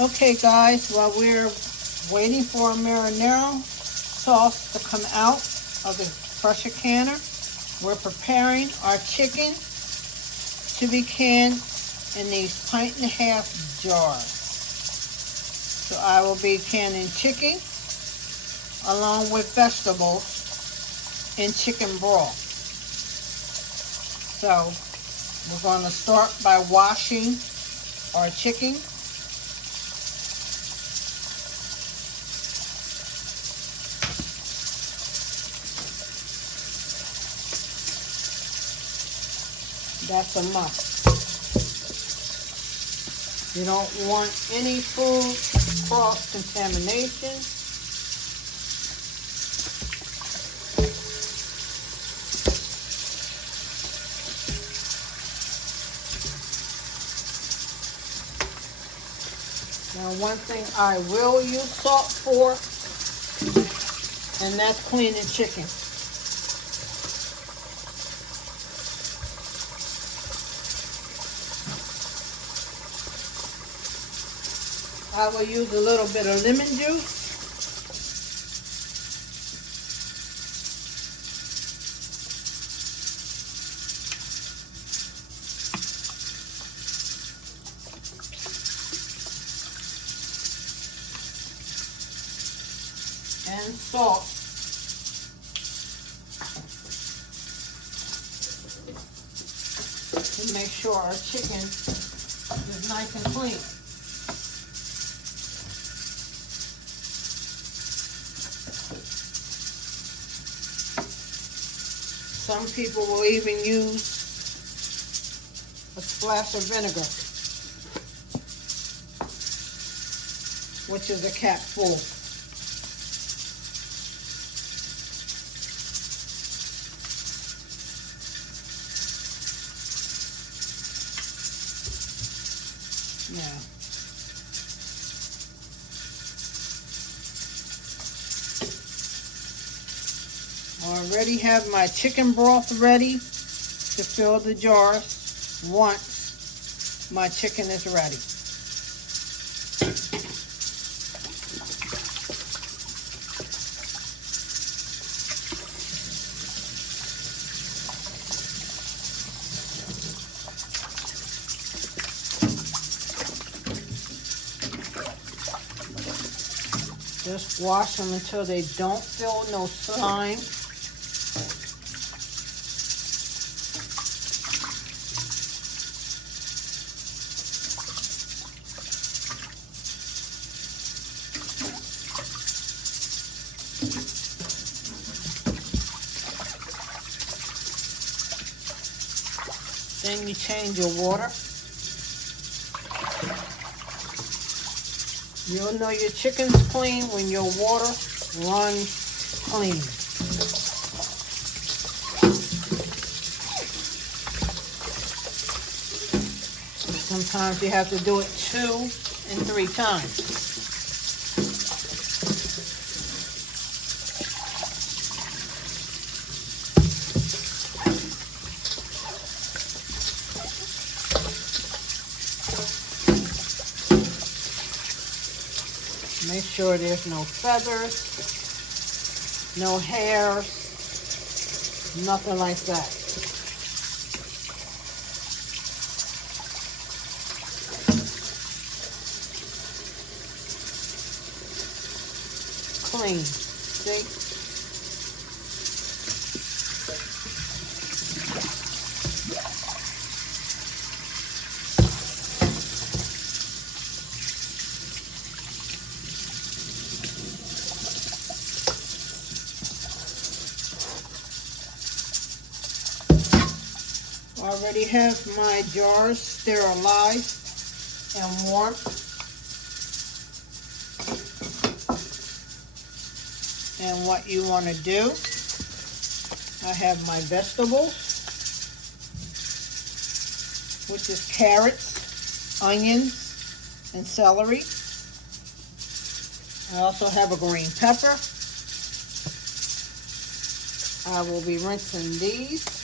Okay guys, while we're waiting for our marinara sauce to come out of the pressure canner, we're preparing our chicken to be canned in these 1.5 jars. So I will be canning chicken along with vegetables in chicken broth. So we're going to start by washing our chicken. That's a must. You don't want any food cross-contamination. Now, one thing I will use salt for, and that's cleaning chicken. I will use a little bit of lemon juice. And salt. To make sure our chicken is nice and clean. Some people will even use a splash of vinegar, which is a cap full. Yeah. I already have my chicken broth ready to fill the jars once my chicken is ready. Just wash them until they don't feel no slime. Then you change your water. You'll know your chicken's clean when your water runs clean. Sometimes you have to do it 2 and 3 times. Make sure there's no feathers, no hairs, nothing like that. Clean, see? I already have my jars sterilized and warm. And what you want to do, I have my vegetables, which is carrots, onions, and celery. I also have a green pepper. I will be rinsing these.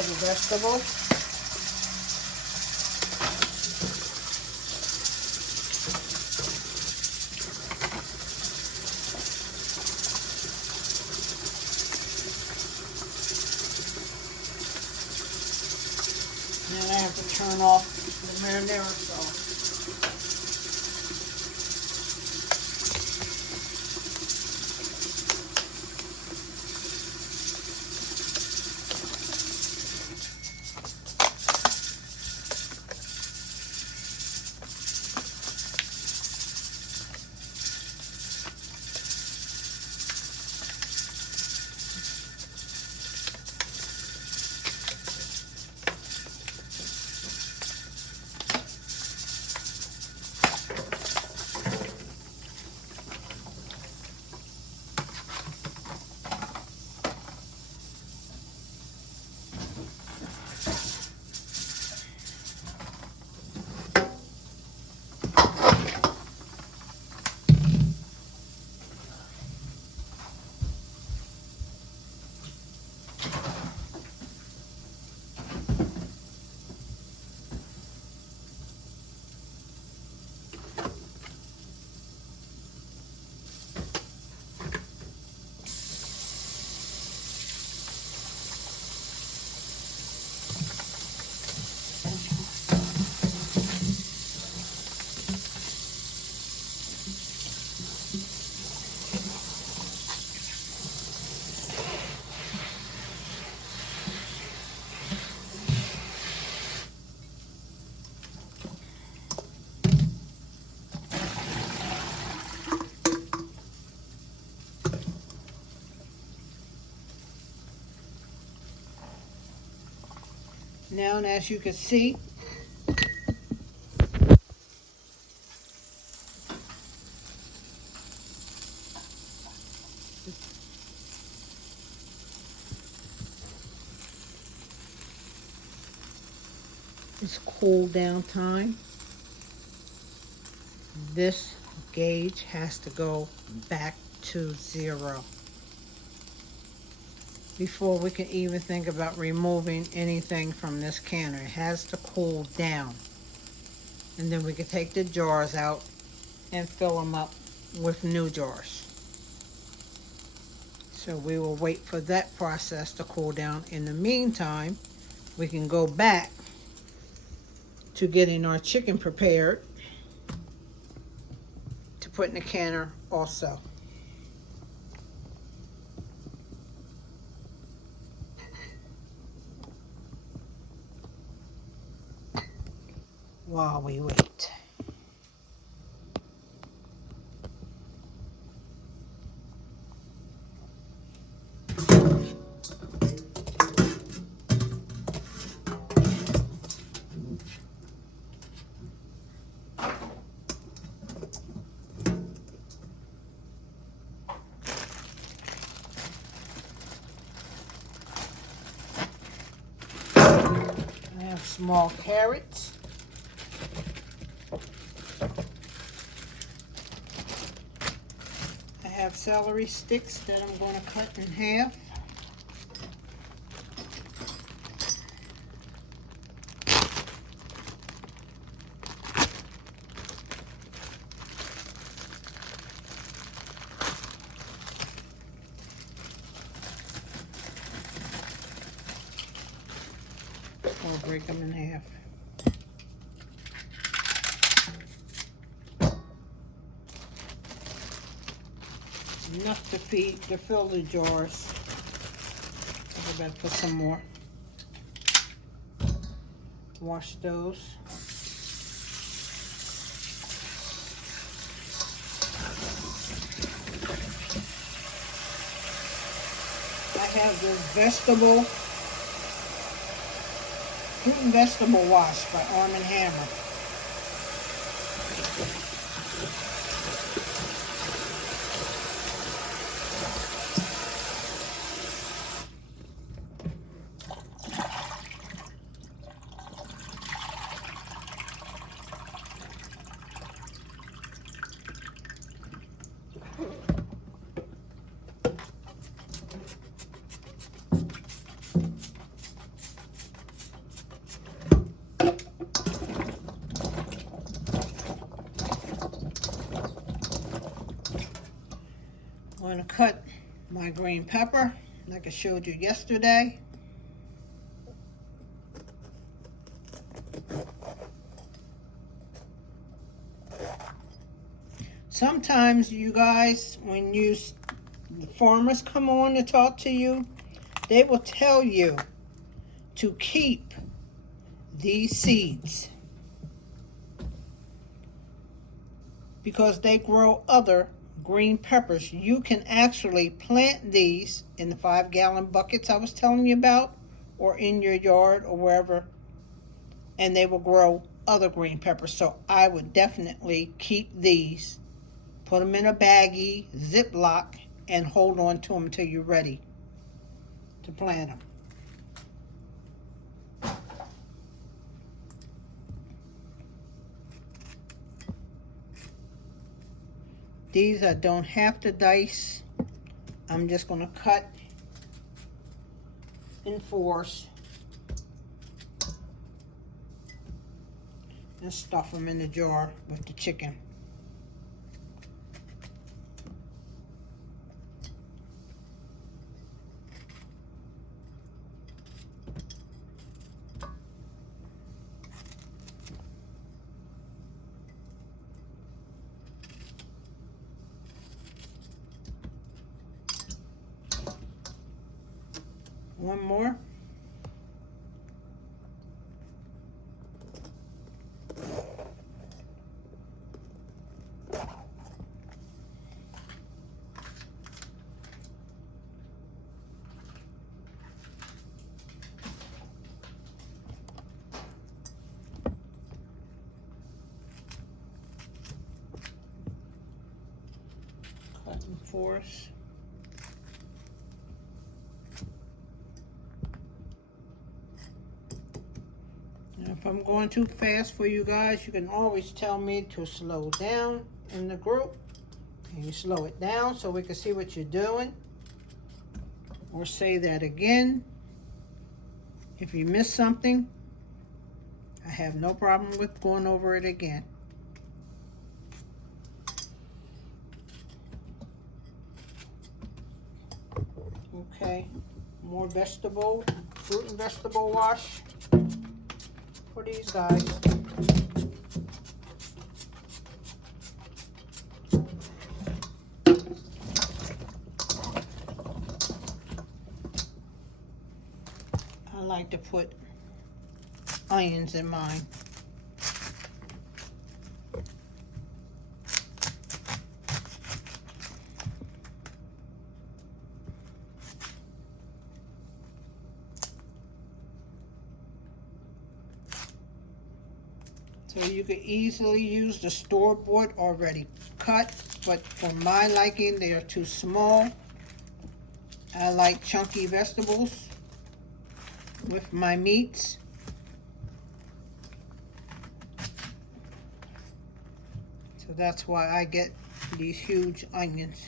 of the vegetables. Then I have to turn off the marinara sauce. Now, and as you can see, it's cool down time. This gauge has to go back to 0 before we can even think about removing anything from this canner. It has to cool down, and then we can take the jars out and fill them up with new jars. So we will wait for that process to cool down. In the meantime, we can go back to getting our chicken prepared to put in the canner also. While we wait. I have small carrots. I have celery sticks that I'm going to cut in half. Or break them in half. Enough to fill the jars. I better put some more. Wash those. I have this fruit and vegetable wash by Arm & Hammer. my green pepper, like I showed you yesterday. Sometimes you guys, when farmers come on to talk to you, they will tell you to keep these seeds because they grow other green peppers. You can actually plant these in the 5-gallon buckets I was telling you about, or in your yard or wherever, and they will grow other green peppers. So I would definitely keep these, put them in a baggie, Ziploc, and hold on to them until you're ready to plant them. These I don't have to dice. I'm just going to cut in 4s and stuff them in the jar with the chicken. One more. Cut in 4s. If I'm going too fast for you guys, you can always tell me to slow down in the group. And you slow it down so we can see what you're doing. Or say that again. If you miss something, I have no problem with going over it again. Okay, more vegetable, fruit and vegetable wash for these guys. I like to put onions in mine. So you could easily use the store-bought already cut, but for my liking, they are too small. I like chunky vegetables with my meats. So that's why I get these huge onions.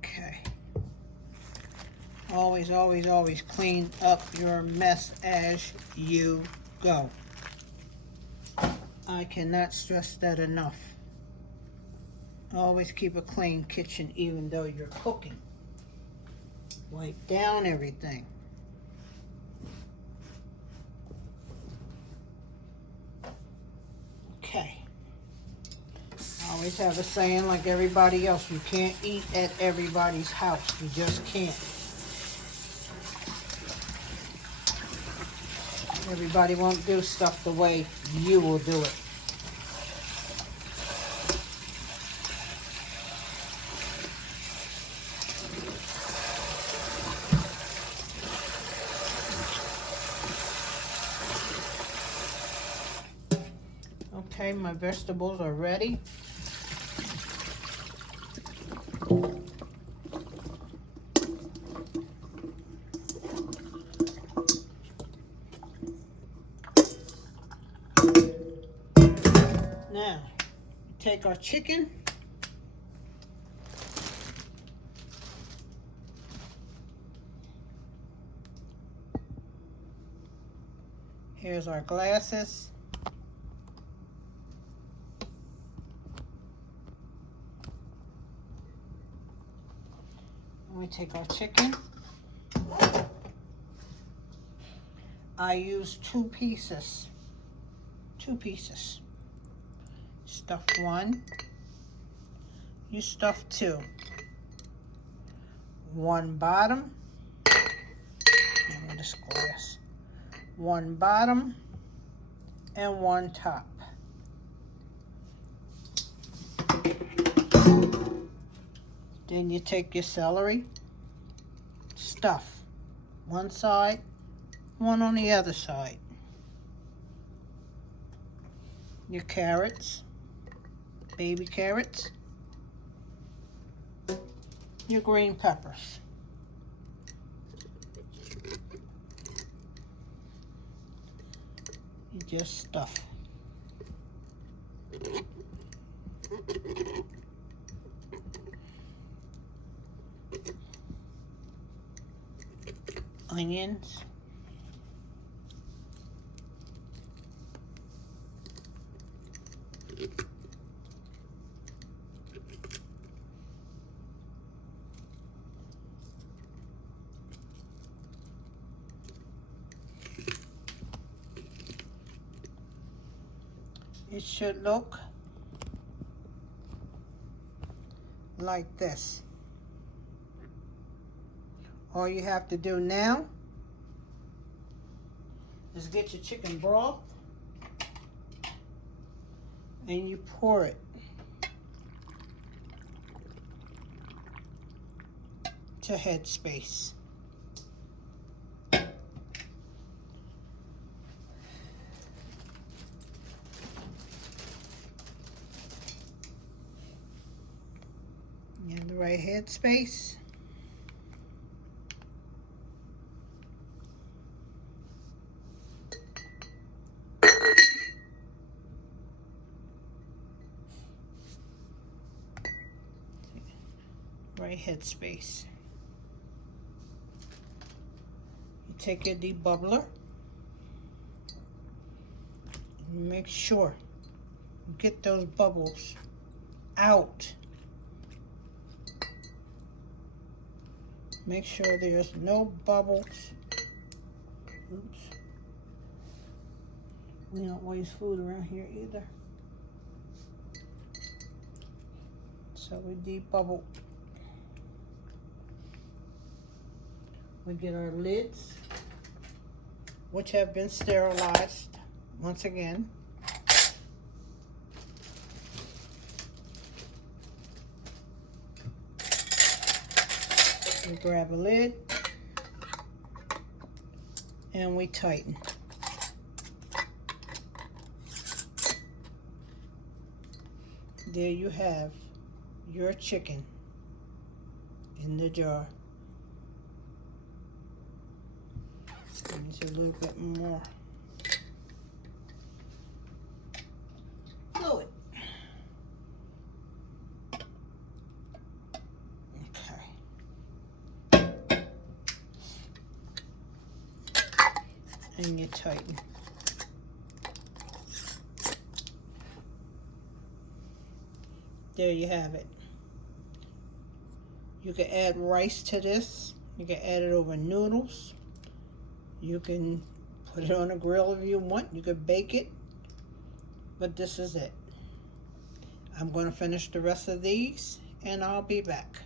Okay. Always, always, always clean up your mess as you go. I cannot stress that enough. Always keep a clean kitchen even though you're cooking. Wipe down everything. Okay. I always have a saying like everybody else, you can't eat at everybody's house. You just can't. Everybody won't do stuff the way you will do it. Okay, my vegetables are ready. take our chicken. Here's our glasses. And we take our chicken. I use two pieces. Stuff one. You stuff two. One bottom. Give this glass. One bottom and one top. Then you take your celery, stuff one side, one on the other side. Your carrots, baby carrots, your green peppers. You just stuff. Onions. It should look like this. All you have to do now is get your chicken broth and you pour it to headspace. You have the right headspace. Right headspace. You take your debubbler. And make sure you get those bubbles out. Make sure there's no bubbles. Oops. We don't waste food around here either. So we debubble. We get our lids, which have been sterilized once again. We grab a lid and we tighten. There you have your chicken in the jar. Needs a little bit more fluid. Okay. And you tighten. There you have it. You can add rice to this. You can add it over noodles. You can put it on a grill if you want. You can bake it. But this is it. I'm going to finish the rest of these and I'll be back.